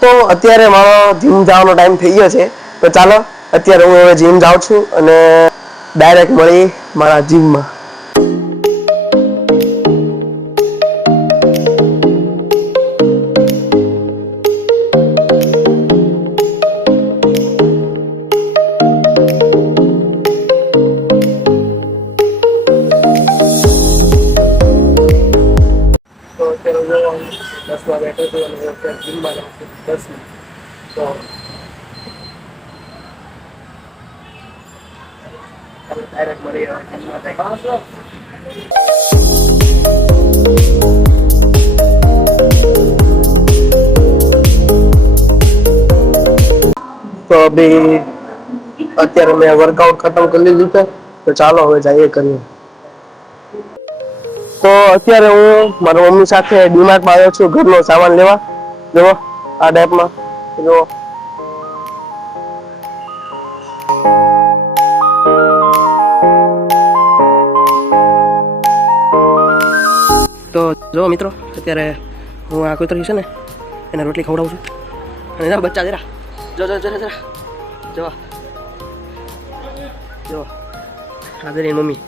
તો અત્યારે મારો જીમ જવાનો ટાઈમ થઈ ગયો છે, તો ચાલો અત્યારે હું હવે જીમ જાઉં છું અને ડાયરેક્ટ મળી મારા જીમમાં. તો અત્યારે હું 10 બેઠો છું અને અત્યારે જીમમાં જાઉં છું 10 મિનિટ. તો ડાયરેક્ટ મળી જીમમાં જાય. તો ભાઈ અત્યારે મેં વર્કઆઉટ ખતમ કરી લીધું છે, તો ચાલો હવે જઈએ કરીએ. તો અત્યારે હું મારા મમ્મી સાથે ડીમાર્ટમાં આવ્યો છું ઘરનો સામાન લેવા. જુઓ આ ટાઈપમાં જુઓ. તો જો મિત્રો અત્યારે હું આ કૂતરી છે ને એને રોટલી ખવડાવું છું અને એના બચ્ચા જરા જો જો આ જરી મમ્મી